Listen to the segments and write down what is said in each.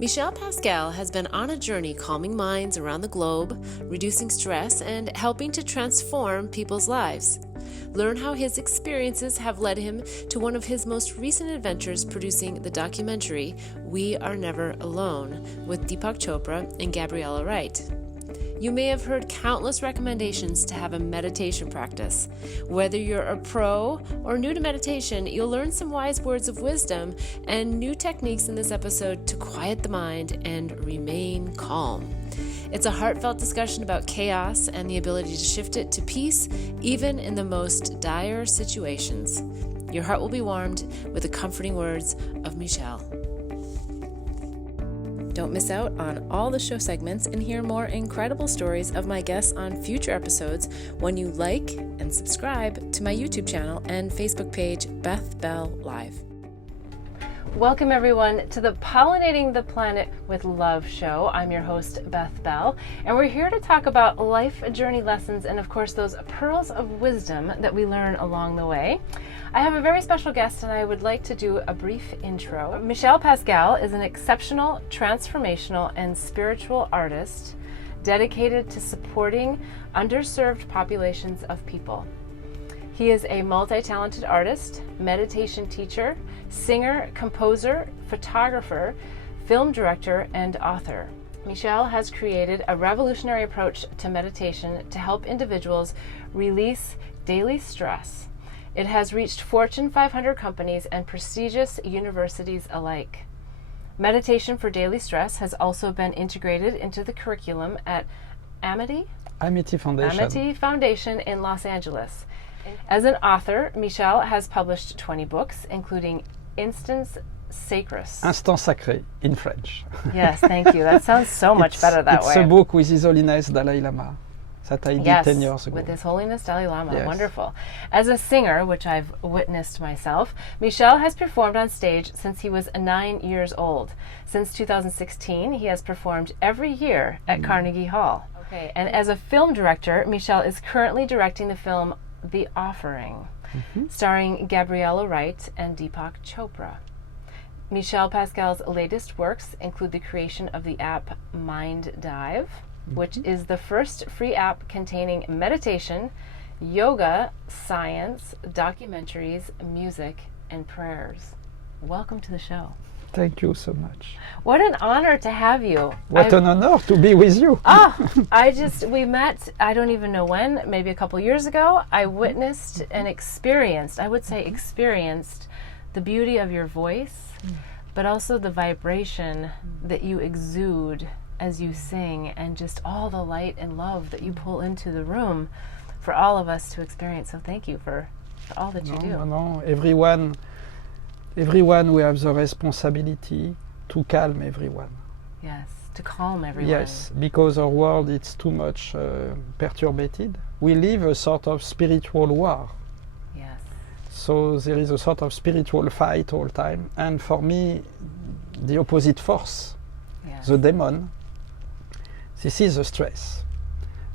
Michel Pascal has been on a journey calming minds around the globe, reducing stress, and helping to transform people's lives. Learn how his experiences have led him to one of his most recent adventures, producing the documentary We Are Never Alone with Deepak Chopra and Gabriella Wright. You may have heard countless recommendations to have a meditation practice. Whether you're a pro or new to meditation, you'll learn some wise words of wisdom and new techniques in this episode to quiet the mind and remain calm. It's a heartfelt discussion about chaos and the ability to shift it to peace, even in the most dire situations. Your heart will be warmed with the comforting words of Michel. Don't miss out on all the show segments and hear more incredible stories of my guests on future episodes when you like and subscribe to my YouTube channel and Facebook page, Beth Bell Live. Welcome everyone to the Pollinating the Planet with Love show. I'm your host, Beth Bell, and we're here to talk about life journey lessons and of course those pearls of wisdom that we learn along the way. I have a very special guest and I would like to do a brief intro. Michel Pascal is an exceptional, transformational, and spiritual artist dedicated to supporting underserved populations of people. He is a multi-talented artist, meditation teacher, singer, composer, photographer, film director, and author. Michel has created a revolutionary approach to meditation to help individuals release daily stress. It has reached Fortune 500 companies and prestigious universities alike. Meditation for daily stress has also been integrated into the curriculum at Amity Foundation in Los Angeles. As an author, Michel has published 20 books, including Instance Sacrés. Instant Sacré in French. Yes, thank you. That sounds so much better that way. It's a book with His Holiness Dalai Lama. That I did 10 years ago. With His Holiness Dalai Lama. Yes. Wonderful. As a singer, which I've witnessed myself, Michel has performed on stage since he was 9 years old. Since 2016, he has performed every year at Carnegie Hall. Okay. And as a film director, Michel is currently directing the film The Offering, starring Gabriella Wright and Deepak Chopra. Michel Pascal's latest works include the creation of the app Mind Dive, which is the first free app containing meditation, yoga, science, documentaries, music, and prayers. Welcome to the show. Thank you so much. What an honor to have you. What an honor to be with you. We met, I don't even know when, maybe a couple years ago. I witnessed and experienced the beauty of your voice, but also the vibration that you exude as you sing, and just all the light and love that you pull into the room for all of us to experience. So thank you for all that you do. No. Everyone we have the responsibility to calm everyone. Yes, to calm everyone. Yes, because our world is too much perturbated. We live a sort of spiritual war. Yes. So there is a sort of spiritual fight all the time. And for me, the opposite force, the demon, this is the stress.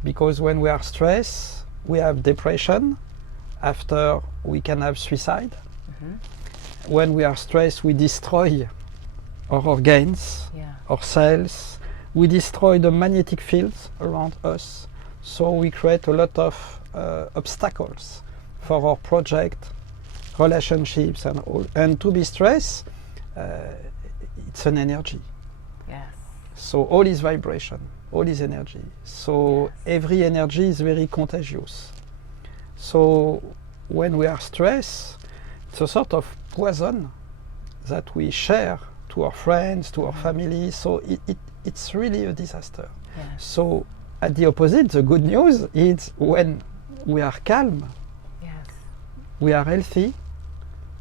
Because when we are stressed, we have depression. After, we can have suicide. When we are stressed, we destroy our organs, our cells. We destroy the magnetic fields around us. So we create a lot of obstacles for our project, relationships, and all. And to be stressed, it's an energy. Yes. So all is vibration, all is energy. So every energy is very contagious. So when we are stressed, it's a sort of poison that we share to our friends, to our family. So it's really a disaster. Yes. So at the opposite, the good news is when we are calm, we are healthy,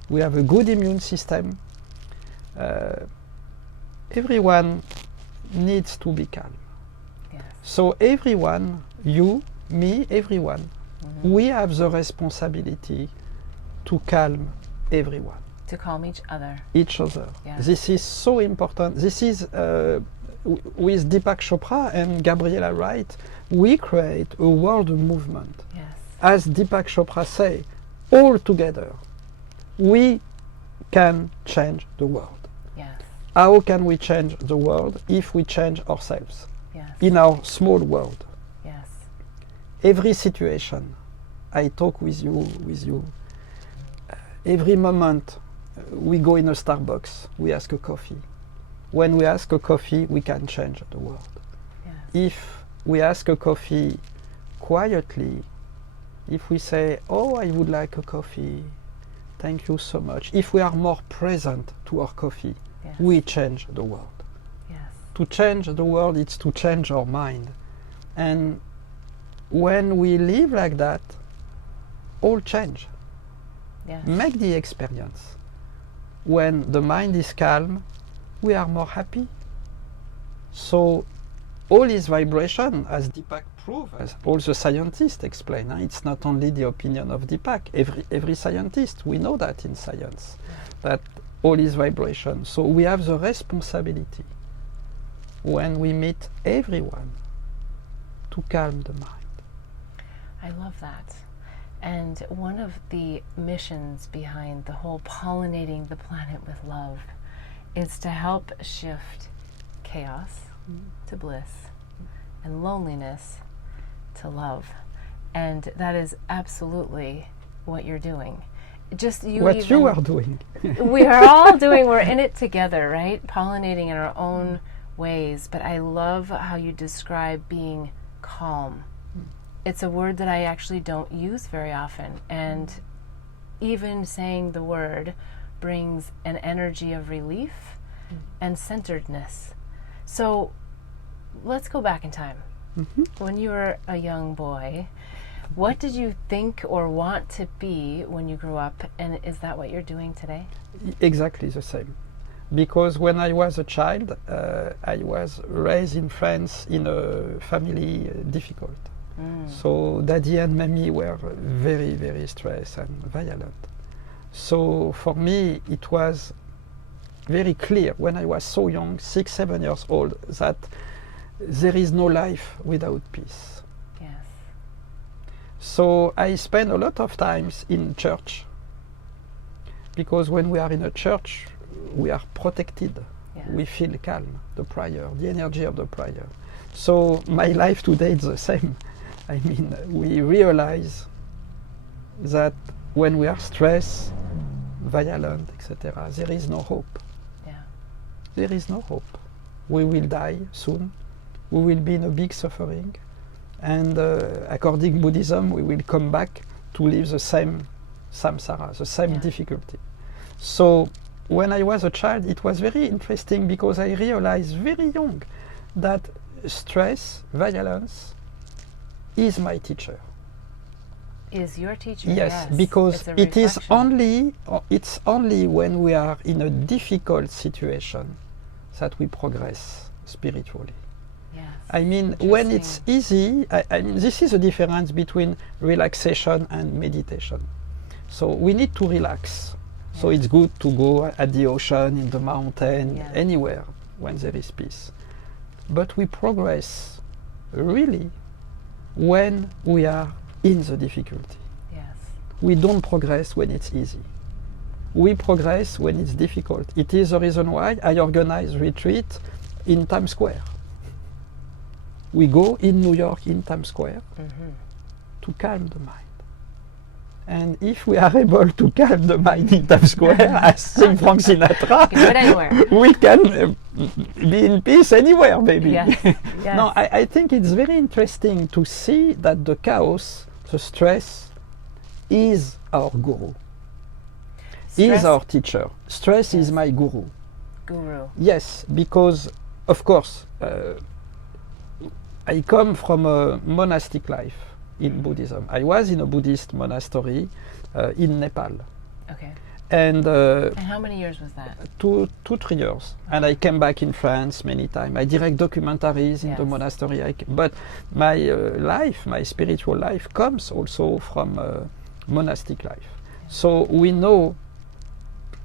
we have a good immune system. Everyone needs to be calm. Yes. So everyone, you, me, everyone, we have the responsibility to calm everyone. To calm each other. Yes. This is so important. This is with Deepak Chopra and Gabriella Wright, we create a world movement. Yes. As Deepak Chopra say, all together, we can change the world. Yes. how can we change the world if we change ourselves Yes. in our small world? Yes. Every situation, I talk with you, every moment we go in a Starbucks, we ask a coffee. When we ask a coffee, we can change the world. Yes. If we ask a coffee quietly, if we say, oh, I would like a coffee, thank you so much. If we are more present to our coffee, Yes. we change the world. Yes. To change the world, it's to change our mind. And when we live like that, all change. Yes. Make the experience. When the mind is calm, we are more happy. So all is vibration, as Deepak proved, as all the scientists explain. It's not only the opinion of Deepak. Every scientist, we know that in science, that all is vibration. So we have the responsibility when we meet everyone to calm the mind. I love that. And one of the missions behind the whole pollinating the planet with love is to help shift chaos to bliss and loneliness to love. And that is absolutely what you're doing. Just you What even, you are doing. we are all doing, we're in it together, right? Pollinating in our own ways. But I love how you describe being calm. It's a word that I actually don't use very often. And even saying the word brings an energy of relief and centeredness. So let's go back in time. When you were a young boy, what did you think or want to be when you grew up, and is that what you're doing today? Exactly the same. Because when I was a child, I was raised in France in a family difficult. So daddy and mommy were very, very stressed and violent. So for me, it was very clear when I was so young, 6, 7 years old, that there is no life without peace. Yes. So I spend a lot of times in church, because when we are in a church, we are protected. Yes. We feel calm, the prayer, the energy of the prayer. So my life today is the same. I mean, we realize that when we are stressed, violent, etc., there is no hope. Yeah. There is no hope. We will die soon. We will be in a big suffering. And according to Buddhism, we will come back to live the same samsara, the same difficulty. So when I was a child, it was very interesting because I realized very young that stress, violence, is my teacher. Is your teacher? Yes, because it is reflection. it's only when we are in a difficult situation that we progress spiritually. Yes. I mean, when it's easy, I mean, this is the difference between relaxation and meditation. So we need to relax. So it's good to go at the ocean, in the mountain, anywhere when there is peace. But we progress really when we are in the difficulty. Yes. We don't progress when it's easy. We progress when it's difficult. It is the reason why I organize retreat in Times Square. We go in New York in Times Square to calm the mind. And if we are able to calm the mind in Times Square, as sing Frank Sinatra, we can be in peace anywhere, maybe. Yes. Yes. No, I think it's very interesting to see that the chaos, the stress, is our guru. Is our teacher. Stress is my guru. Guru. Yes, because, of course, I come from a monastic life in Buddhism. I was in a Buddhist monastery in Nepal. Okay. And how many years was that? 2-3 years. And I came back in France many times. I direct documentaries in the monastery. But my life, my spiritual life, comes also from monastic life. So we know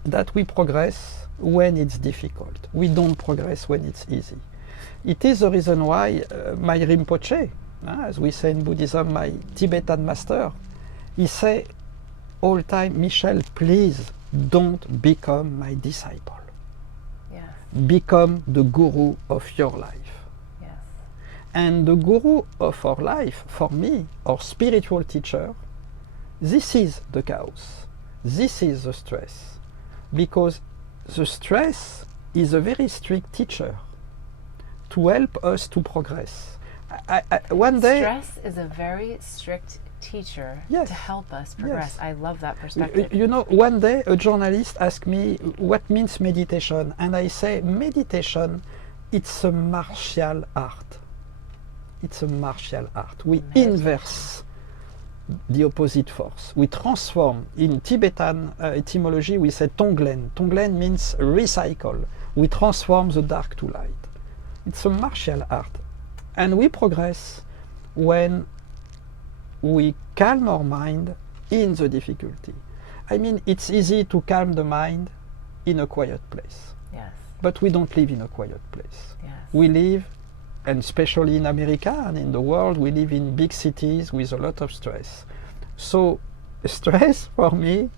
that we progress when it's difficult. We don't progress when it's easy. It is the reason why my Rinpoche, as we say in Buddhism, my Tibetan master, he say all time, Michel, please don't become my disciple. Yes. become the guru of your life. Yes. And the guru of our life, for me, our spiritual teacher, this is the chaos. This is the stress. Because the stress is a very strict teacher to help us to progress. One day, stress is a very strict teacher Yes. to help us progress. Yes. I love that perspective. you know, one day a journalist asked me what means meditation, and I say meditation, it's a martial art. It's a martial art. We Meditation. inverse the opposite force. We transform. In Tibetan etymology, we say tonglen. Tonglen means recycle. We transform the dark to light. It's a martial art. And we progress when we calm our mind in the difficulty. I mean, it's easy to calm the mind in a quiet place. Yes. But we don't live in a quiet place. Yes. We live, and especially in America and in the world, we live in big cities with a lot of stress. So stress for me,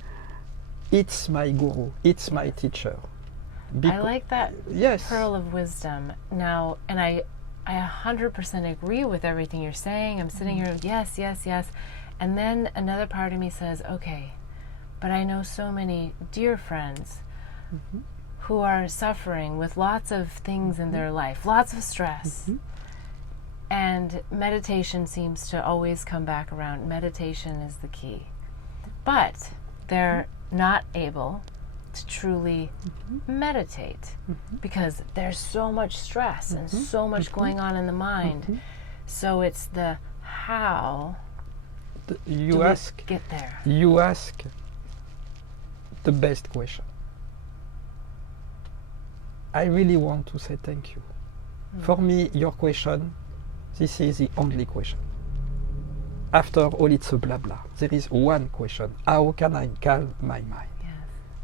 it's my guru, it's my teacher. I like that Yes. pearl of wisdom. Now, and I 100% agree with everything you're saying. I'm sitting here, yes, yes, yes. And then another part of me says, okay, but I know so many dear friends who are suffering with lots of things in their life, lots of stress. And meditation seems to always come back around. Meditation is the key. But they're not able to truly meditate because there's so much stress and so much going on in the mind. So it's the how You do ask, we get there. you ask the best question. I really want to say thank you. For me, your question, this is the only question. After all, it's a blah blah. There is one question. How can I calm my mind? Yes.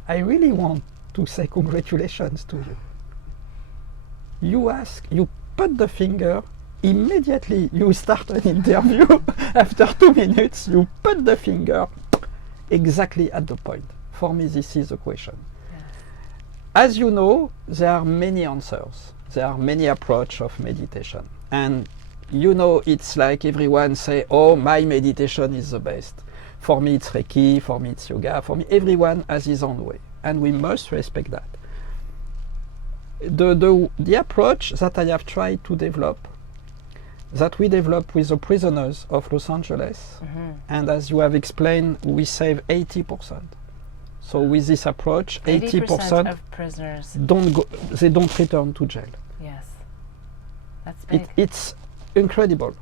I really want to say congratulations to you. You ask, you put the finger, immediately you start an interview. After 2 minutes, you put the finger exactly at the point. For me, this is the question. Yes. As you know, there are many answers. There are many approaches of meditation. And you know, it's like everyone say, oh, my meditation is the best. For me, it's Reiki, for me, it's yoga, for me, everyone has his own way. And we must respect that. The approach that I have tried to develop, that we developed with the prisoners of Los Angeles, and as you have explained, we save 80%. So with this approach, 80% of prisoners. they don't return to jail. Yes. That's big. It's incredible.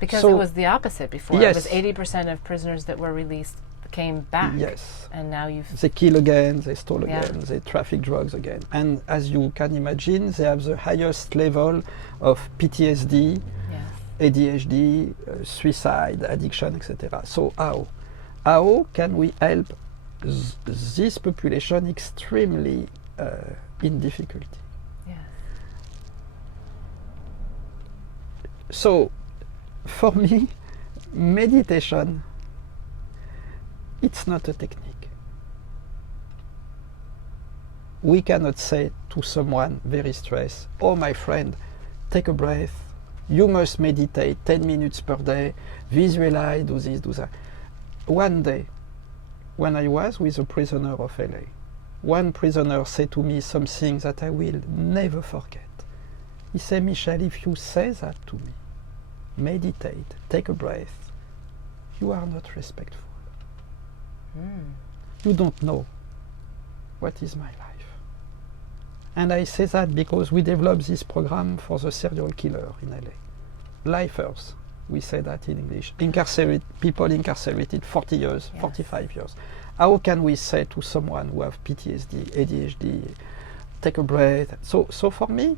Because so- it was the opposite before. Yes. It was 80% of prisoners that were released came back. Yes. And now you've... They kill again, they stole Yeah. again, they traffic drugs again. And as you can imagine, they have the highest level of PTSD, Yes. ADHD, suicide, addiction, etc. So how can we help this population extremely in difficulty? Yes. So for me, meditation, it's not a technique. We cannot say to someone very stressed, oh my friend, take a breath, you must meditate 10 minutes per day, visualize, do this, do that. One day, when I was with a prisoner of LA, one prisoner said to me something that I will never forget. He said, Michel, if you say that to me, meditate, take a breath, you are not respectful. You don't know what is my life. And I say that because we developed this program for the serial killer in LA. Lifers, we say that in English. People incarcerated 40 years, Yes. 45 years. How can we say to someone who have PTSD, ADHD, take a breath? So for me,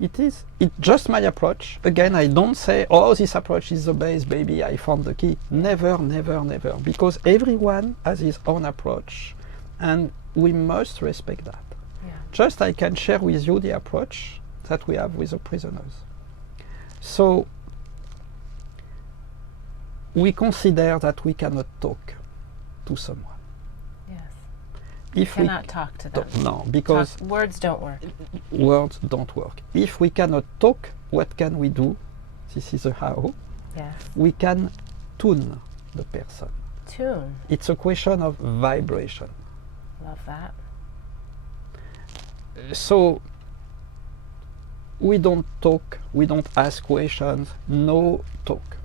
it's just my approach. Again, I don't say, oh, this approach is the best, baby, I found the key. Never, never, never. Because everyone has his own approach. And we must respect that. Yeah. Just I can share with you the approach that we have with the prisoners. So we consider that we cannot talk to someone. Yes. If cannot talk to them. No, because Words don't work. words don't work. If we cannot talk, what can we do? This is a how. Yes. We can tune the person. Tune. It's a question of vibration. Love that. So we don't talk, we don't ask questions, no talk,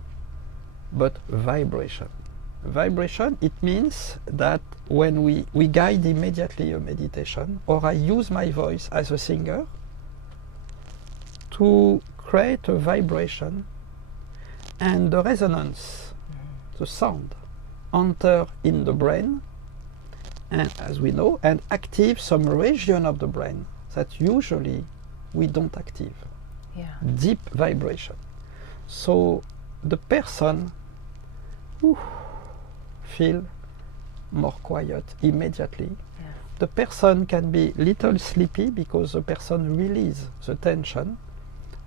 but vibration. Vibration, it means that when we guide immediately a meditation, or I use my voice as a singer to create a vibration, and the resonance, the sound, enter in the brain, and as we know, and active some region of the brain that usually we don't active. Yeah. Deep vibration. So the person feel more quiet immediately. Yeah. The person can be little sleepy because the person release the tension,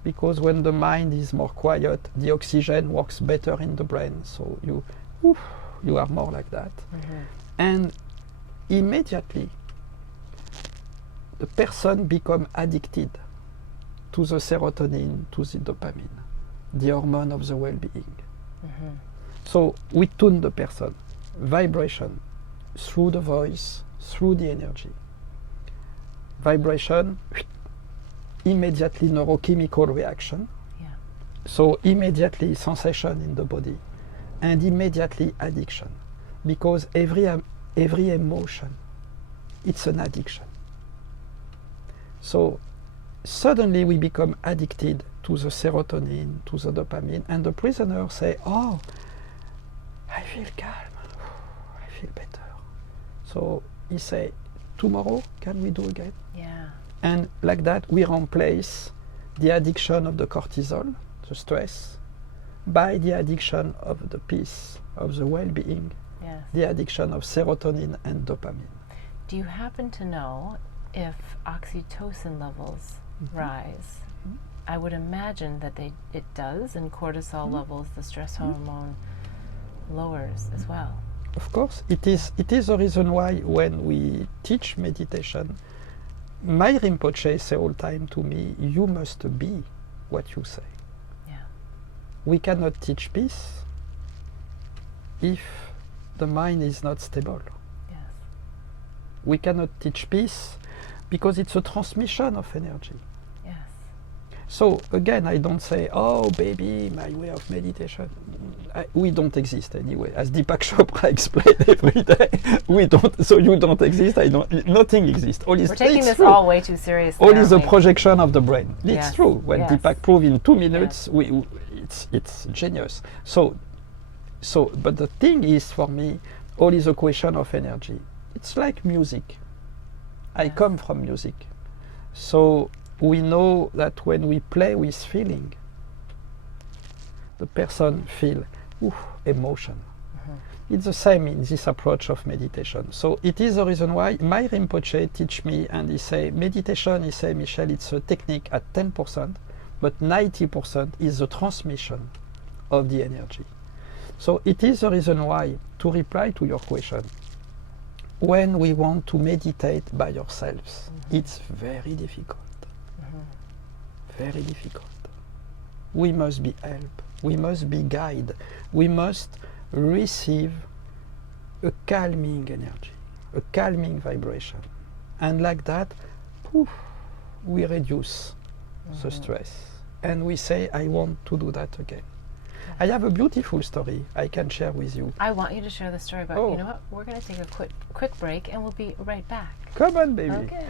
because when the mind is more quiet, the oxygen works better in the brain, so you are more like that. Mm-hmm. And immediately the person become addicted to the serotonin, to the dopamine, the hormone of the well-being. Mm-hmm. So we tune the person, vibration, through the voice, through the energy. Vibration, immediately neurochemical reaction. Yeah. So immediately sensation in the body, and immediately addiction, because every emotion, it's an addiction. So suddenly we become addicted to the serotonin, to the dopamine, and the prisoner say, oh, I feel calm, I feel better. So he say, tomorrow can we do again? Yeah. And like that we replace the addiction of the cortisol, the stress, by the addiction of the peace, of the well-being, Yes. the addiction of serotonin and dopamine. Do you happen to know if oxytocin levels rise? Mhm. I would imagine that it does, and cortisol levels, the stress hormone, lowers as well. Of course, it is the reason why when we teach meditation, my Rinpoche say all time to me, you must be what you say. Yeah. We cannot teach peace if the mind is not stable. Yes. We cannot teach peace because it's a transmission of energy. Yes. So again, I don't say, oh baby, my way of meditation. We don't exist anyway. As Deepak Chopra explained every day, we don't. So you don't exist. I don't. Nothing exists. All is. We're taking it's this true. all way too seriously. All is a aren't we? projection of the brain. It's Yes, true. When yes. Deepak proved in 2 minutes, it's genius. So, but the thing is, for me, all is a question of energy. It's like music. I Yes. come from music, so we know that when we play with feeling, the person feel emotion. It's the same in this approach of meditation. So it is the reason why my Rinpoche teach me, and he say meditation, he say, Michel, it's a technique at 10%, but 90% is the transmission of the energy. So it is the reason why, to reply to your question, when we want to meditate by ourselves, it's very difficult. Very difficult. We must be helped. We must be guided. We must receive a calming energy, a calming vibration. And like that, poof, we reduce the stress. And we say, I want to do that again. I have a beautiful story I can share with you. I want you to share the story, but you know what? We're going to take a quick break, and we'll be right back. Come on, baby. Okay.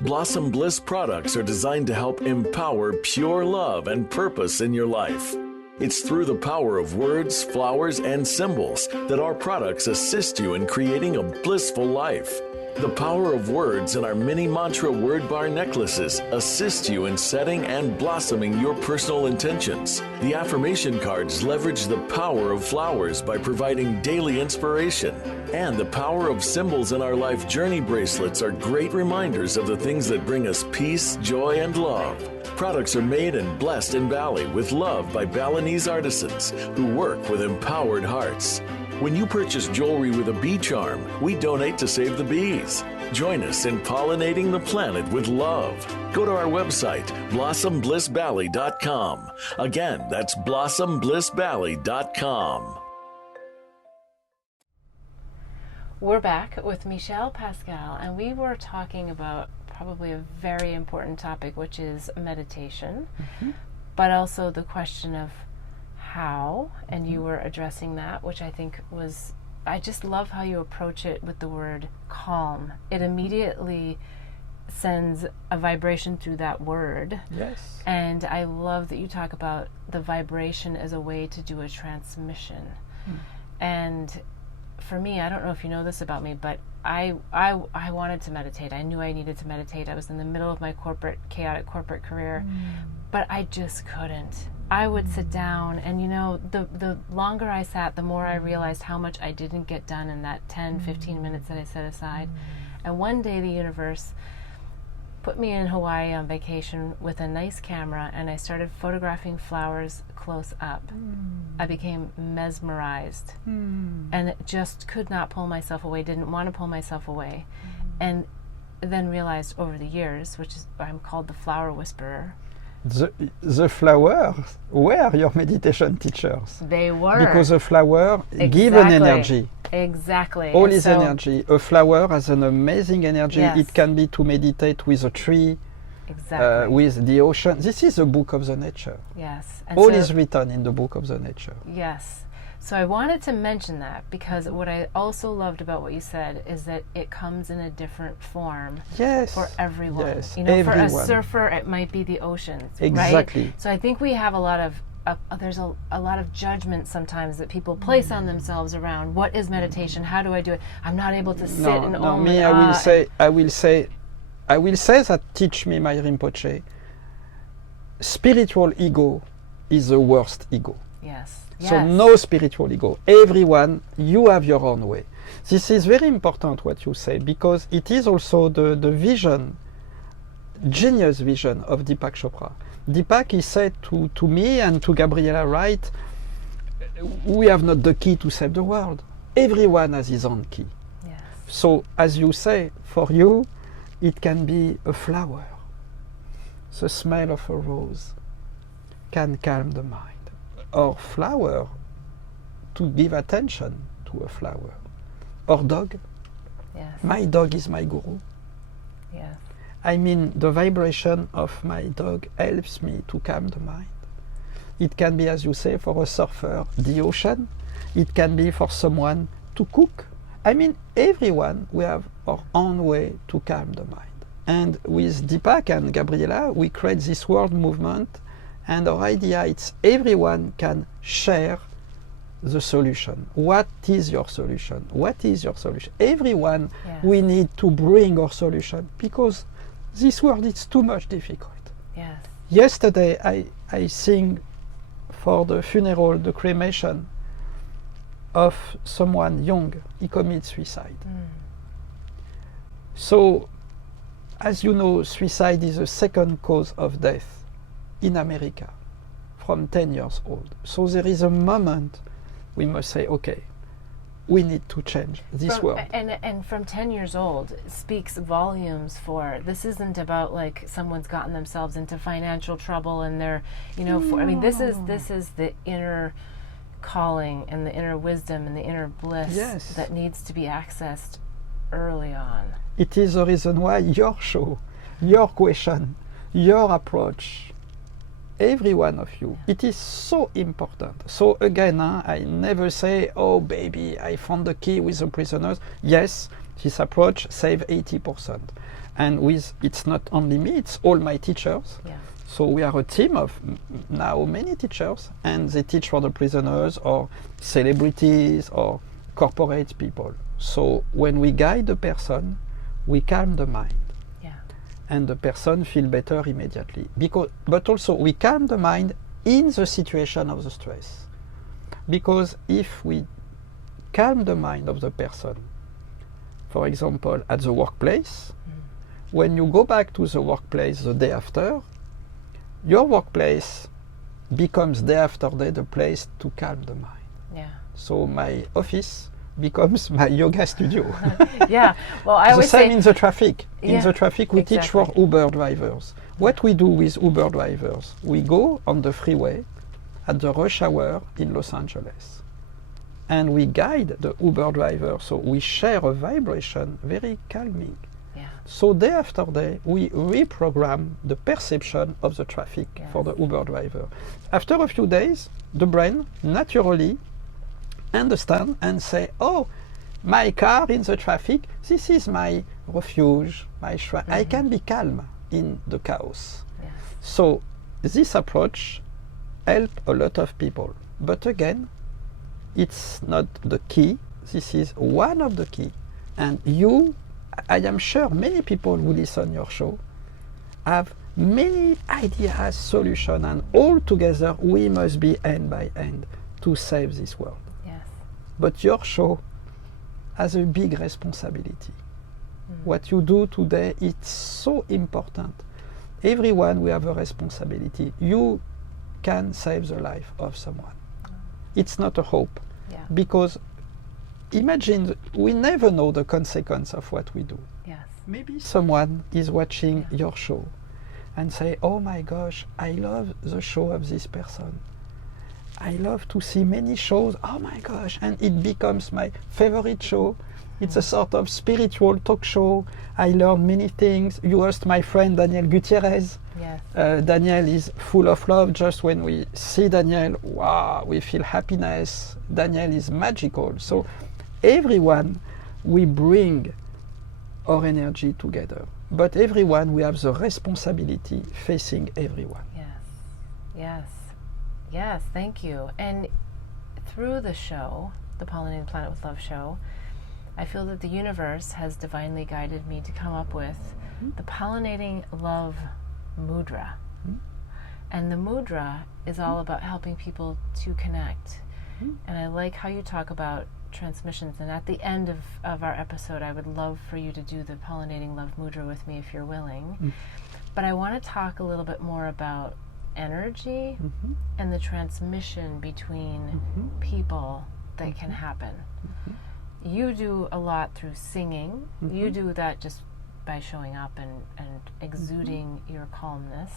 Blossom Bliss products are designed to help empower pure love and purpose in your life. It's through the power of words, flowers, and symbols that our products assist you in creating a blissful life. The power of words in our mini mantra word bar necklaces assist you in setting and blossoming your personal intentions. The affirmation cards leverage the power of flowers by providing daily inspiration. And the power of symbols in our life journey bracelets are great reminders of the things that bring us peace, joy, and love. Products are made and blessed in Bali with love by Balinese artisans who work with empowered hearts. When you purchase jewelry with a bee charm, we donate to Save the Bees. Join us in pollinating the planet with love. Go to our website, blossomblissvalley.com. Again, that's blossomblissvalley.com. We're back with Michel Pascal, and we were talking about probably a very important topic, which is meditation, but also the question of how, and you were addressing that, which I think was, I just love how you approach it with the word calm. It immediately sends a vibration through that word. Yes. And I love that you talk about the vibration as a way to do a transmission. And for me, I don't know if you know this about me, but I wanted to meditate. I knew I needed to meditate. I was in the middle of my chaotic corporate career, but I just couldn't. I would sit down, and the longer I sat, the more I realized how much I didn't get done in that 10, 15 minutes that I set aside. And one day the universe put me in Hawaii on vacation with a nice camera, and I started photographing flowers close up. I became mesmerized and just could not pull myself away, didn't want to pull myself away. And then realized over the years, which is I'm called the flower whisperer. The flowers were your meditation teachers. They were. Because a flower gives an energy. Exactly. All is energy. A flower has an amazing energy. Yes. It can be to meditate with a tree, with the ocean. This is a book of the nature. Yes. And All is written in the book of the nature. Yes. So I wanted to mention that because what I also loved about what you said is that it comes in a different form for everyone. Yes, for a surfer, it might be the oceans, exactly. Right? So I think we have a lot of there's a lot of judgment sometimes that people place on themselves around what is meditation, how do I do it? I'm not able to sit and only. I will say that teach me my Rinpoche. Spiritual ego is the worst ego. Yes. So no spiritual ego. Everyone, you have your own way. This is very important what you say, because it is also the vision, genius vision of Deepak Chopra. Deepak, he said to me and to Gabriela Wright, we have not the key to save the world. Everyone has his own key. Yes. So as you say, for you, it can be a flower. The smell of a rose can calm the mind. Or flower, to give attention to a flower. Or dog. Yes. My dog is my guru. Yes. I mean, the vibration of my dog helps me to calm the mind. It can be, as you say, for a surfer, the ocean. It can be for someone to cook. I mean, everyone, we have our own way to calm the mind. And with Deepak and Gabriela, we create this world movement. And our idea is everyone can share the solution. What is your solution? What is your solution? Everyone, we need to bring our solution, because this world is too much difficult. Yes. Yesterday, I sing for the funeral, the cremation of someone young. He committed suicide. So, as you know, suicide is the second cause of death in America from 10 years old. So there is a moment we must say, okay, we need to change this world. And from 10 years old speaks volumes for, this isn't about like someone's gotten themselves into financial trouble and they're, this is the inner calling and the inner wisdom and the inner bliss that needs to be accessed early on. It is the reason why your show, your question, your approach, every one of you, it is so important. So again, I never say, oh baby, I found the key with the prisoners. Yes, this approach saved 80%. And it's not only me, it's all my teachers. Yeah. So we are a team of now many teachers, and they teach for the prisoners or celebrities or corporate people. So when we guide the person, we calm the mind. And the person feel better immediately. But also we calm the mind in the situation of the stress. Because if we calm the mind of the person, for example, at the workplace, when you go back to the workplace the day after, your workplace becomes day after day the place to calm the mind. Yeah. So my office becomes my yoga studio. Yeah. Well, I The always same say in the traffic. Yeah, In the traffic, we teach for Uber drivers. What we do with Uber drivers, we go on the freeway at the rush hour in Los Angeles. And we guide the Uber driver, so we share a vibration, very calming. yeah. So day after day, we reprogram the perception of the traffic for the Uber driver. After a few days, the brain naturally understand and say, oh, my car in the traffic, this is my refuge, my shrine. I can be calm in the chaos. Yes. So this approach helps a lot of people. But again, it's not the key. This is one of the key. And you, I am sure many people who listen your show have many ideas, solutions, and all together we must be hand by hand to save this world. Yes. But your show has a big responsibility. What you do today, it's so important. Everyone, we have a responsibility. You can save the life of someone. It's not a hope. Yeah. Because imagine, we never know the consequence of what we do. Yes. Maybe someone is watching your show and say, oh my gosh, I love the show of this person. I love to see many shows, oh my gosh, and it becomes my favorite show. It's a sort of spiritual talk show. I learn many things. You host my friend Daniel Gutierrez. Yes. Daniel is full of love. Just when we see Daniel, wow, we feel happiness. Daniel is magical. So everyone, we bring our energy together. But everyone, we have the responsibility facing everyone. Yes. Yes. Yes. Thank you. And through the show, the Pollinating Planet with Love show, I feel that the universe has divinely guided me to come up with the Pollinating Love Mudra. And the mudra is all about helping people to connect. And I like how you talk about transmissions. And at the end of our episode, I would love for you to do the Pollinating Love Mudra with me if you're willing. But I want to talk a little bit more about energy and the transmission between people that can happen. You do a lot through singing. You do that just by showing up and exuding your calmness.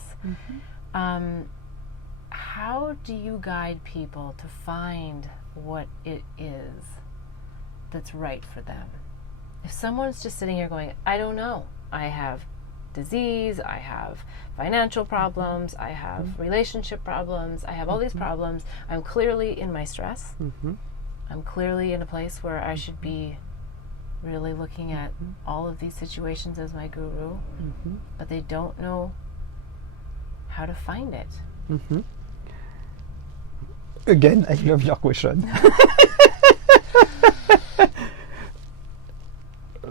How do you guide people to find what it is that's right for them? If someone's just sitting here going, I don't know, I have disease, I have financial problems, I have relationship problems, I have all these problems, I'm clearly in my stress, I'm clearly in a place where I should be really looking at all of these situations as my guru, but they don't know how to find it. Again, I love your question.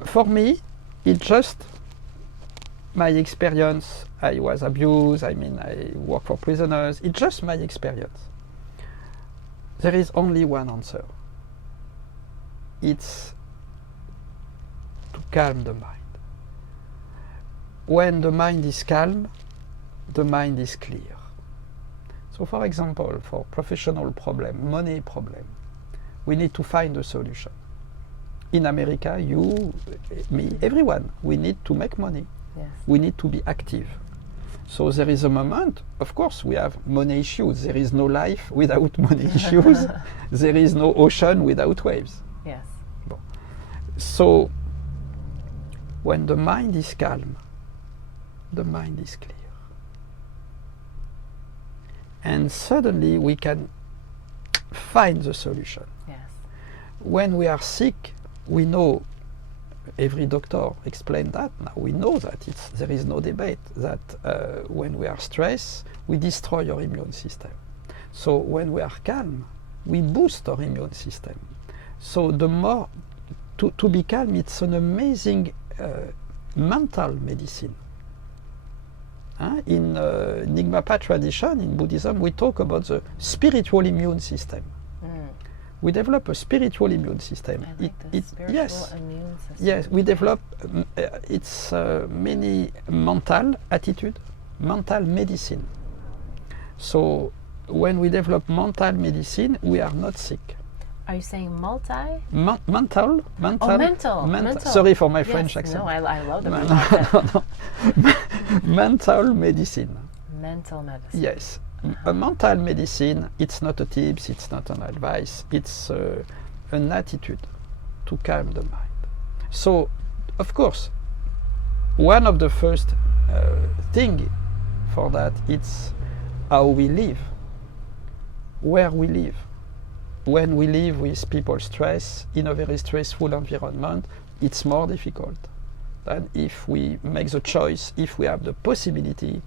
For me, it's just my experience. I was abused, I work for prisoners. It's just my experience. There is only one answer. It's to calm the mind. When the mind is calm, the mind is clear. So for example, for professional problem, money problem, we need to find a solution. In America, you, me, everyone, we need to make money. Yes. We need to be active. So there is a moment, of course, we have money issues. There is no life without money issues. There is no ocean without waves. Yes. So when the mind is calm, the mind is clear. And suddenly we can find the solution. Yes. When we are sick, we know, every doctor explained that, now we know that there is no debate, that when we are stressed, we destroy our immune system. So when we are calm, we boost our immune system. So the more, to be calm, it's an amazing mental medicine. In Nyingmapa tradition, in Buddhism, we talk about the spiritual immune system. We develop a spiritual immune system. I like the spiritual immune system. Yes, we develop it's many mental attitude, mental medicine. So when we develop mental medicine, we are not sick. Are you saying multi? Mental. Oh, mental. Sorry for my Yes, French accent. No, I love the French accent. Mental medicine. Mental medicine. Yes. A mental medicine, it's not a tips, it's not an advice, it's an attitude to calm the mind. So, of course, one of the first thing for that, it's how we live, where we live. When we live with people stress in a very stressful environment, it's more difficult than if we make the choice, if we have the possibility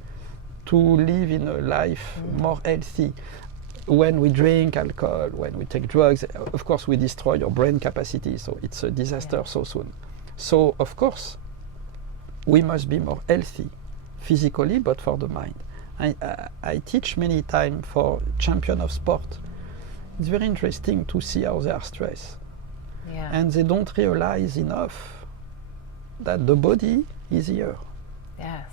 to live in a life more healthy. When we drink alcohol, when we take drugs, of course we destroy your brain capacity, so it's a disaster so soon. So of course we must be more healthy physically, but for the mind. I teach many times for champions of sport. It's very interesting to see how they are stressed. Yeah. And they don't realize enough that the body is here. Yes.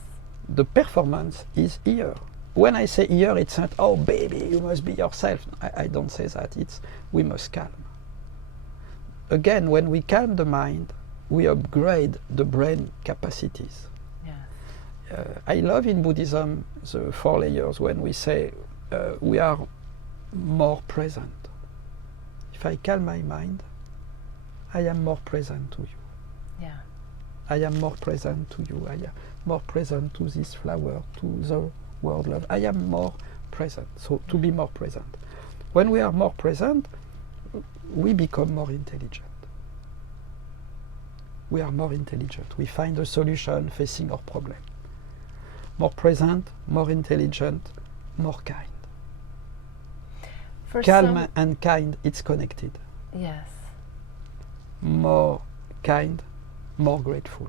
The performance is here. When I say here, it's not, oh baby, you must be yourself. I don't say that. It's, we must calm. Again, when we calm the mind, we upgrade the brain capacities. Yeah. I love in Buddhism the 4 layers when we say we are more present. If I calm my mind, I am more present to you. Yeah. I am more present to you. I am more present to this flower, to the world love. I am more present. So to be more present. When we are more present, we become more intelligent. We are more intelligent. We find a solution facing our problem. More present, more intelligent, more kind. For Calm and kind, it's connected. Yes. More kind, more grateful.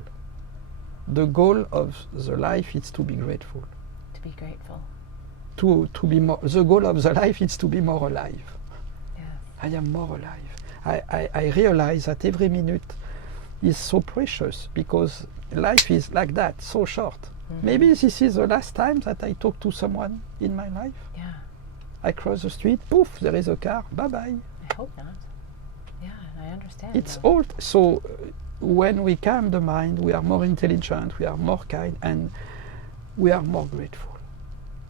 The goal of the life is to be grateful. To be grateful. To be more. The goal of the life is to be more alive. Yes. I am more alive. I realize that every minute is so precious because life is like that, so short. Mm-hmm. Maybe this is the last time that I talk to someone in my life. Yeah. I cross the street, poof, there is a car, bye-bye. I hope not. Yeah, I understand. It's old. So when we calm the mind, we are more intelligent, we are more kind, and we are more grateful.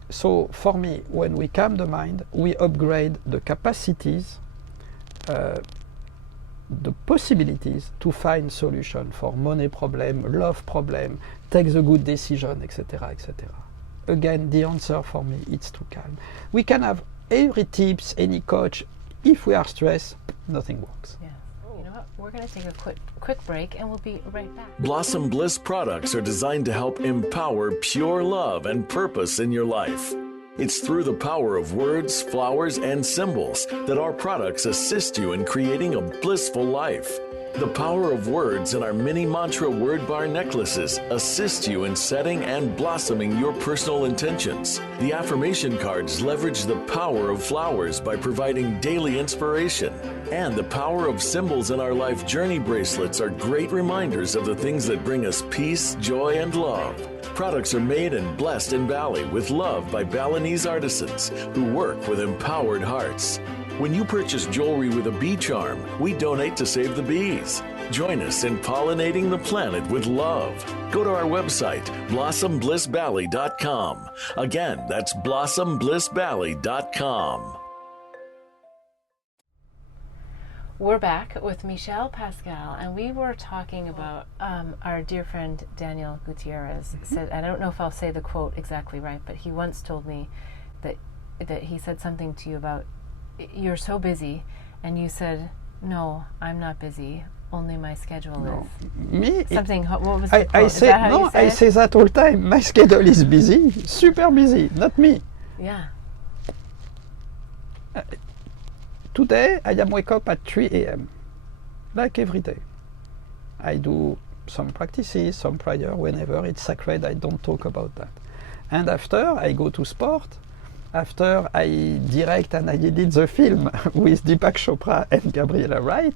So for me, when we calm the mind, we upgrade the capacities, the possibilities to find solution for money problem, love problem, take the good decision, etc., etc. Again, the answer for me is to calm. We can have every tips, any coach. If we are stressed, nothing works. Yeah. You know what? We're going to take a quick break and we'll be right back. Blossom Bliss products are designed to help empower pure love and purpose in your life. It's through the power of words, flowers, and symbols that our products assist you in creating a blissful life. The power of words in our mini mantra word bar necklaces assist you in setting and blossoming your personal intentions. The affirmation cards leverage the power of flowers by providing daily inspiration. And the power of symbols in our life journey bracelets are great reminders of the things that bring us peace, joy, and love. Products are made and blessed in Bali with love by Balinese artisans who work with empowered hearts. When you purchase jewelry with a bee charm, we donate to save the bees. Join us in pollinating the planet with love. Go to our website, blossomblissbali.com. Again, that's blossomblissbali.com. We're back with Michel Pascal, and we were talking about our dear friend Daniel Gutierrez. Said, I don't know if I'll say the quote exactly right, but he once told me that he said something to you about, you're so busy, and you said, no, I'm not busy, only my schedule is. Me? Something, what was the quote? I say, no, I say that all the time. My schedule is busy, super busy, not me. Yeah. Today, I am wake up at 3 a.m., like every day. I do some practices, some prayer, whenever it's sacred, I don't talk about that. And after, I go to sport. After, I direct and I edit the film with Deepak Chopra and Gabriela Wright.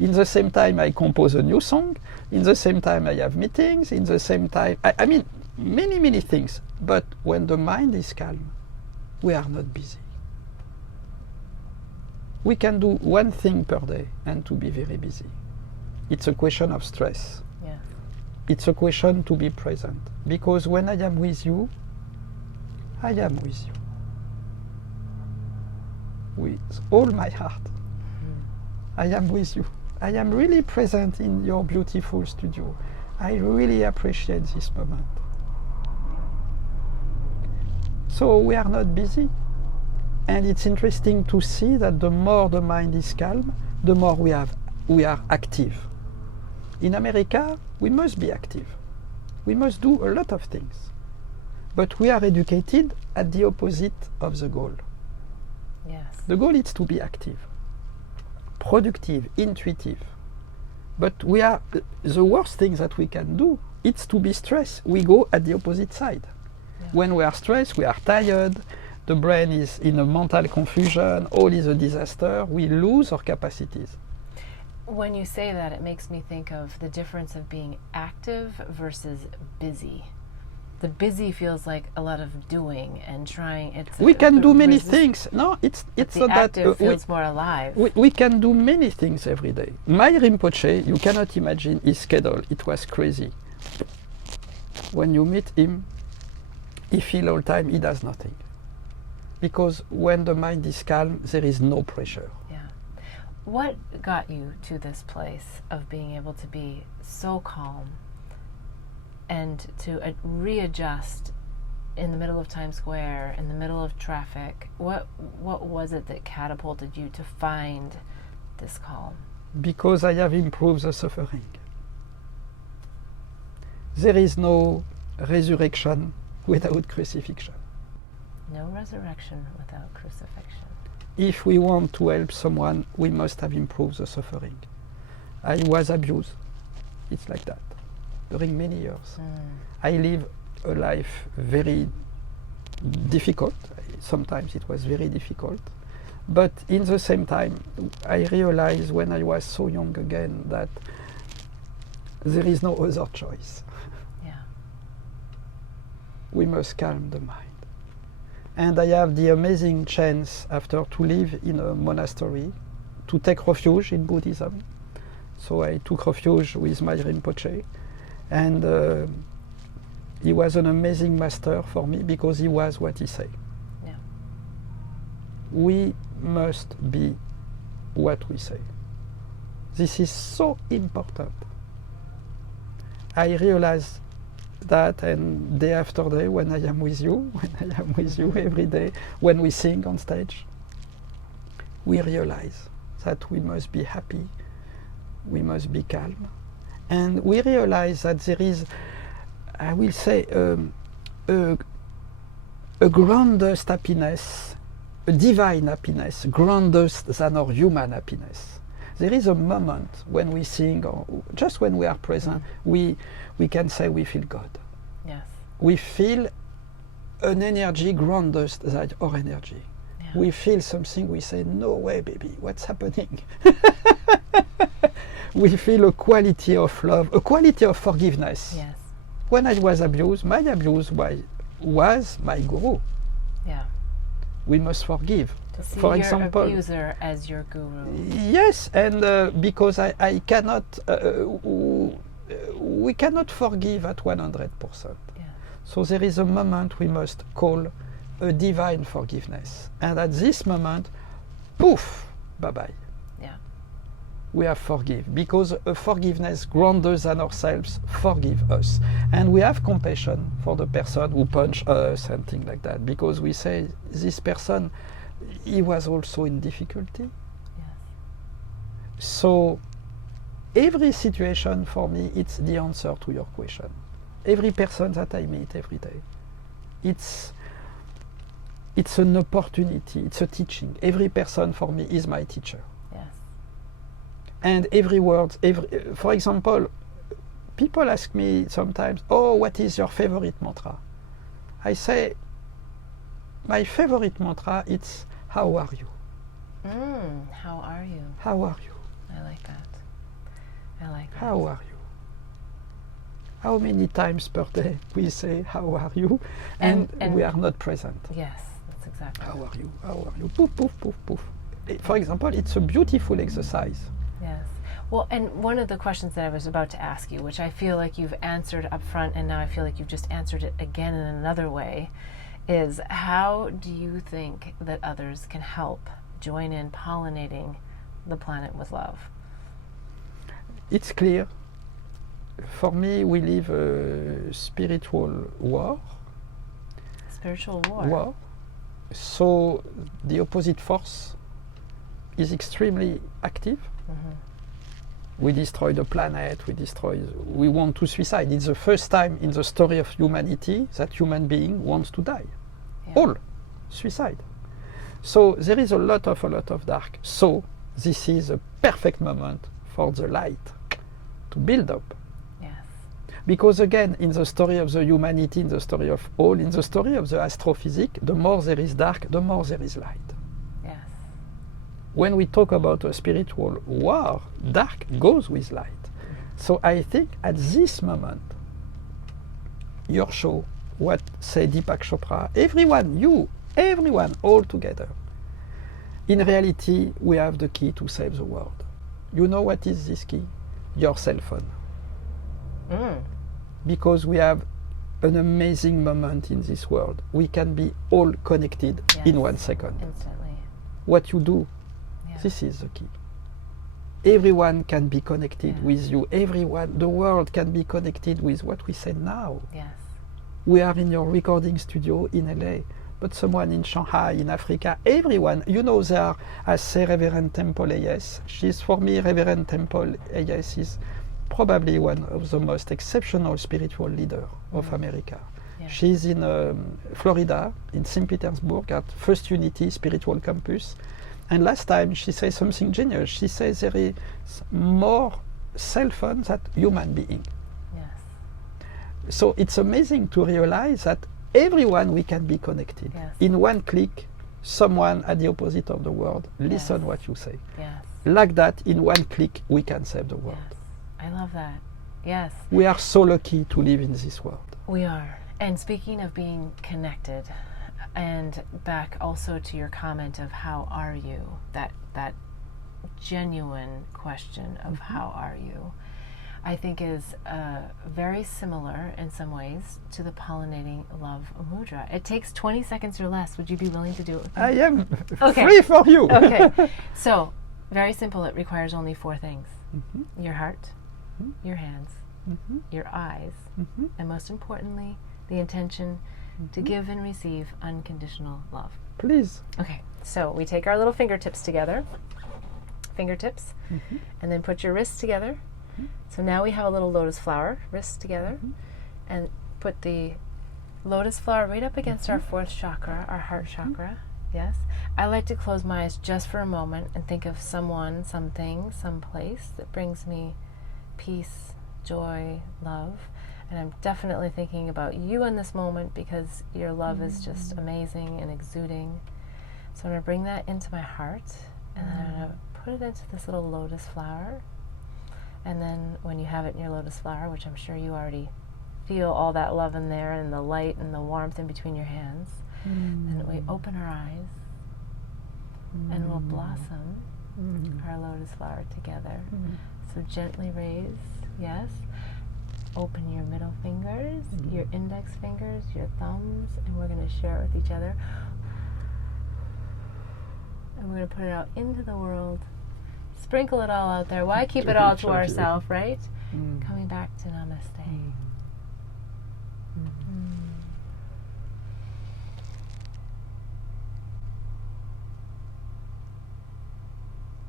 In the same time, I compose a new song. In the same time, I have meetings. In the same time, I mean, many, many things. But when the mind is calm, we are not busy. We can do one thing per day and to be very busy. It's a question of stress. Yeah. It's a question to be present. Because when I am with you, I am with you. With all my heart. I am with you. I am really present in your beautiful studio. I really appreciate this moment. So we are not busy. And it's interesting to see that the more the mind is calm, the more we are active. In America, we must be active. We must do a lot of things. But we are educated at the opposite of the goal. Yes. The goal is to be active, productive, intuitive. But we are the worst thing that we can do, it's to be stressed. We go at the opposite side. Yeah. When we are stressed, we are tired, the brain is in a mental confusion, all is a disaster, we lose our capacities. When you say that, it makes me think of the difference of being active versus busy. The busy feels like a lot of doing and trying. We can do many things. No, it's the not that active feels more alive. we can do many things every day. My Rinpoche, you cannot imagine his schedule. It was crazy. When you meet him, he feels all the time he does nothing. Because when the mind is calm, there is no pressure. Yeah. What got you to this place of being able to be so calm and to readjust in the middle of Times Square, in the middle of traffic? What was it that catapulted you to find this calm? Because I have improved the suffering. There is no resurrection without crucifixion. No resurrection without crucifixion. If we want to help someone, we must have improved the suffering. I was abused. It's like that. During many years. I live a life very difficult. Sometimes it was very difficult. But in the same time, I realized when I was so young again that there is no other choice. Yeah. We must calm the mind. And I have the amazing chance after to live in a monastery, to take refuge in Buddhism. So I took refuge with my Rinpoche. And he was an amazing master for me because he was what he said. Yeah. We must be what we say. This is so important. I realize that, and day after day when I am with you, every day, when we sing on stage, we realize that we must be happy, we must be calm. And we realize that there is, I will say, a grandest happiness, a divine happiness, grandest than our human happiness. There is a moment when we sing, or just when we are present, we can say we feel God. Yes. We feel an energy grandest than our energy. Yeah. We feel something, we say, no way, baby, what's happening? We feel a quality of love, a quality of forgiveness. Yes. When I was abused, my abuse was my guru. Yeah. We must forgive. To see For your example, abuser as your guru. Yes, and because I cannot, we cannot forgive at 100%. Yeah. So there is a moment we must call a divine forgiveness. And at this moment, poof, bye-bye. Yeah. We have forgive, because a forgiveness grander than ourselves forgive us. And we have compassion for the person who punched us and things like that, because we say, this person, he was also in difficulty. Yes. So every situation for me, it's the answer to your question. Every person that I meet every day, it's an opportunity, it's a teaching. Every person for me is my teacher. Yes. And every word, for example, people ask me sometimes, oh, what is your favorite mantra? I say, my favorite mantra, it's, how are you? How are you? How are you? I like that. I like that. How are you? How many times per day we say, how are you? And we are not present. Yes, that's exactly. How are you? How are you? Poof, poof, poof, poof. for example, it's a beautiful exercise. Yes. Well, and one of the questions that I was about to ask you, which I feel like you've answered up front, and now I feel like you've just answered it again in another way, is how do you think that others can help join in pollinating the planet with love? It's clear. For me, we live a spiritual war. Spiritual war. So the opposite force is extremely active. Mm-hmm. We destroy the planet, we want to suicide. It's the first time in the story of humanity that human being wants to die. Yeah. All suicide. So there is a lot of dark. So this is a perfect moment for the light to build up. Yes. Because again, in the story of the humanity, in the story of all, in the story of the astrophysics, the more there is dark, the more there is light. Yes. When we talk about a spiritual war, dark goes with light. So I think at this moment, your show, what say Deepak Chopra, everyone, all together, in reality, we have the key to save the world. You know what is this key? Your cell phone. Because we have an amazing moment in this world. We can be all connected in 1 second. Instantly. What you do, this is the key. Everyone can be connected with you. Everyone, the world can be connected with what we say now. Yes. We are in your recording studio in LA, but someone in Shanghai, in Africa, everyone, you know, there are, I say Reverend Temple Hayes. She's, for me, Reverend Temple Hayes is probably one of the most exceptional spiritual leader of America. Yeah. She's in Florida, in St. Petersburg, at First Unity Spiritual Campus. And last time she said something genius. She says there is more cell phones than human being. Yes. So it's amazing to realize that everyone we can be connected. Yes. In 1 click, someone at the opposite of the world, listen what you say. Yes. Like that, in 1 click, we can save the world. Yes. I love that. Yes. We are so lucky to live in this world. We are. And speaking of being connected, and back also to your comment of how are you, that genuine question of how are you, I think is very similar in some ways to the pollinating love mudra. It takes 20 seconds or less. Would you be willing to do it with me? I am free for you. Okay. So, very simple. It requires only 4 things. Your heart, your hands, your eyes, and most importantly, the intention to give and receive unconditional love. Please. Okay, so we take our little fingertips together, and then put your wrists together. So now we have a little lotus flower, wrists together, and put the lotus flower right up against our 4th chakra, our heart chakra. Yes. I like to close my eyes just for a moment and think of someone, something, someplace that brings me peace, joy, love. And I'm definitely thinking about you in this moment because your love is just amazing and exuding. So I'm going to bring that into my heart, and then I'm going to put it into this little lotus flower. And then when you have it in your lotus flower, which I'm sure you already feel all that love in there and the light and the warmth in between your hands, then we open our eyes and we'll blossom our lotus flower together. So gently raise, yes. Open your middle fingers, your index fingers, your thumbs, and we're going to share it with each other. And we're going to put it out into the world. Sprinkle it all out there. Why keep it all to ourselves, right? Coming back to Namaste.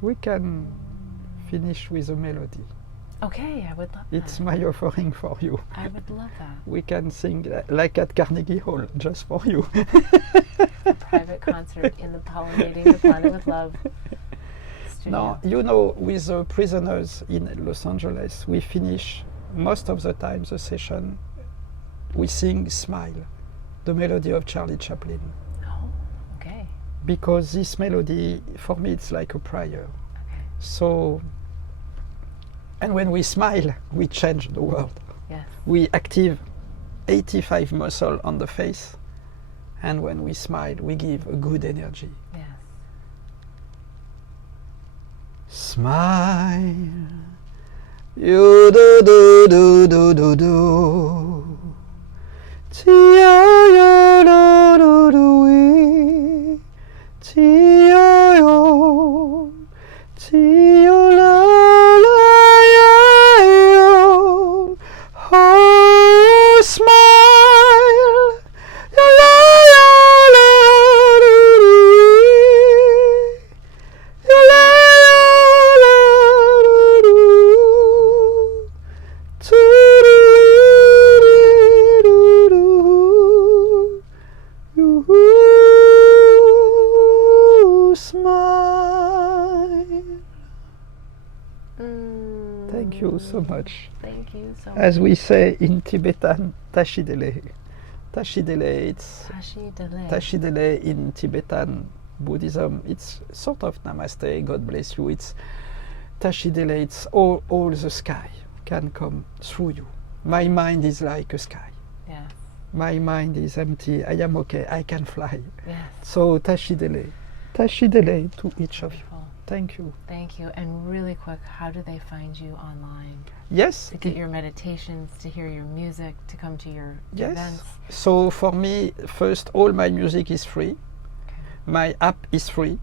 We can finish with a melody. Okay, I would love that. It's my offering for you. I would love that. We can sing like at Carnegie Hall, just for you. A private concert in the Pollinating the Planet with Love studio. Now, you know, with the prisoners in Los Angeles, we finish most of the time the session, we sing Smile, the melody of Charlie Chaplin. Oh, okay. Because this melody, for me, it's like a prayer. Okay. So, and when we smile, we change the world. Yes. We active 85 muscles on the face, and when we smile, we give a good energy. Yes. Smile. You do do do do do do. Tia yo do do do we. Tia yo. Tia la la ya yo. Oh, smile. Ya la ya la do do we. Ya la ya la do do. Smile. Thank you so much. Thank you so much. As we say in Tibetan, Tashidele. Tashidele, it's Tashidele. Tashidele in Tibetan Buddhism. It's sort of Namaste, God bless you. It's Tashidele, it's all the sky can come through you. My mind is like a sky. Yes. My mind is empty. I am okay. I can fly. Yes. So Tashidele to each of you. Wonderful. Thank you. Thank you. And really quick, how do they find you online? Yes. To get your meditations, to hear your music, to come to your Yes. events? So for me, first, all my music is free. Okay. My app is free.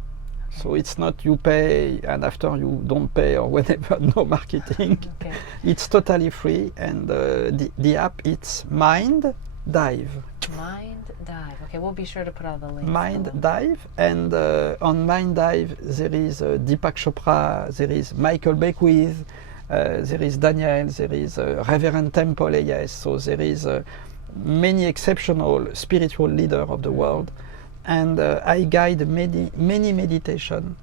So it's not you pay and after you don't pay or whatever, no marketing. Okay. It's totally free, and the app, it's Mind Dive. Mind Dive. Okay, we'll be sure to put all the links. Mind below. Dive, and on Mind Dive there is Deepak Chopra, there is Michael Beckwith, there is Daniel, there is Reverend Temple A.S. So there is many exceptional spiritual leaders of the world, and I guide many meditation.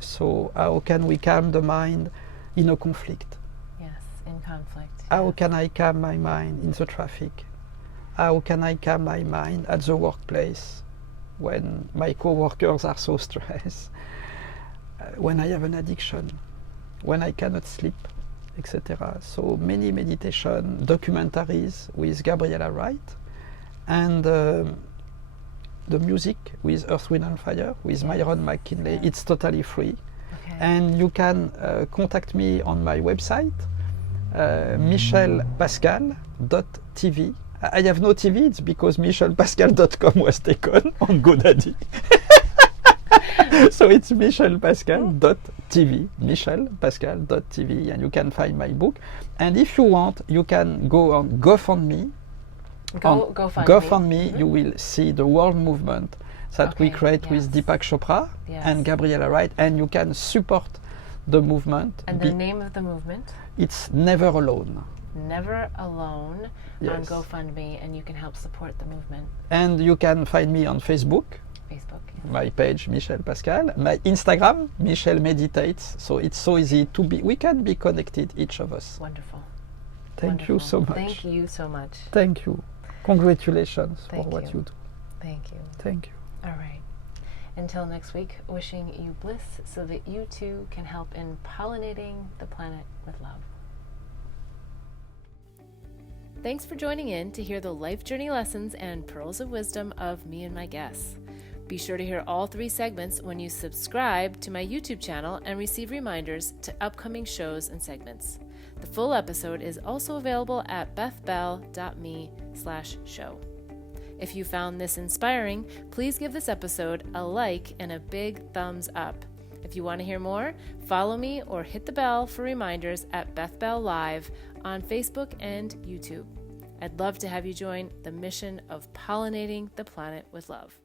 So how can we calm the mind in a conflict? Yes, in conflict. How can I calm my mind in the traffic? How can I calm my mind at the workplace when my co-workers are so stressed? When I have an addiction, when I cannot sleep, etc. So many meditation documentaries with Gabriella Wright, and the music with Earth, Wind and Fire with Myron McKinley. Yeah. It's totally free. Okay. And you can contact me on my website, michelpascal.tv. I have no TV, it's because michelpascal.com was taken on GoDaddy. So it's michelpascal.tv, michelpascal.tv, and you can find my book. And if you want, you can go on GoFundMe. GoFundMe, you will see the world movement that we create with Deepak Chopra and Gabriella Wright, and you can support the movement. And the name of the movement? It's Never Alone. Never Alone on GoFundMe, and you can help support the movement. And you can find me on Facebook. Facebook. Yes. My page, Michel Pascal. My Instagram, Michel Meditates. So it's so easy to be, we can be connected, each of us. Wonderful. Thank you so much. Thank you so much. Thank you. Congratulations for what you do. Thank you. Thank you. All right. Until next week, wishing you bliss so that you too can help in pollinating the planet with love. Thanks for joining in to hear the life journey lessons and pearls of wisdom of me and my guests. Be sure to hear all 3 segments when you subscribe to my YouTube channel and receive reminders to upcoming shows and segments. The full episode is also available at bethbell.me/show. If you found this inspiring, please give this episode a like and a big thumbs up. If you want to hear more, follow me or hit the bell for reminders at Beth Bell Live on Facebook and YouTube. I'd love to have you join the mission of pollinating the planet with love.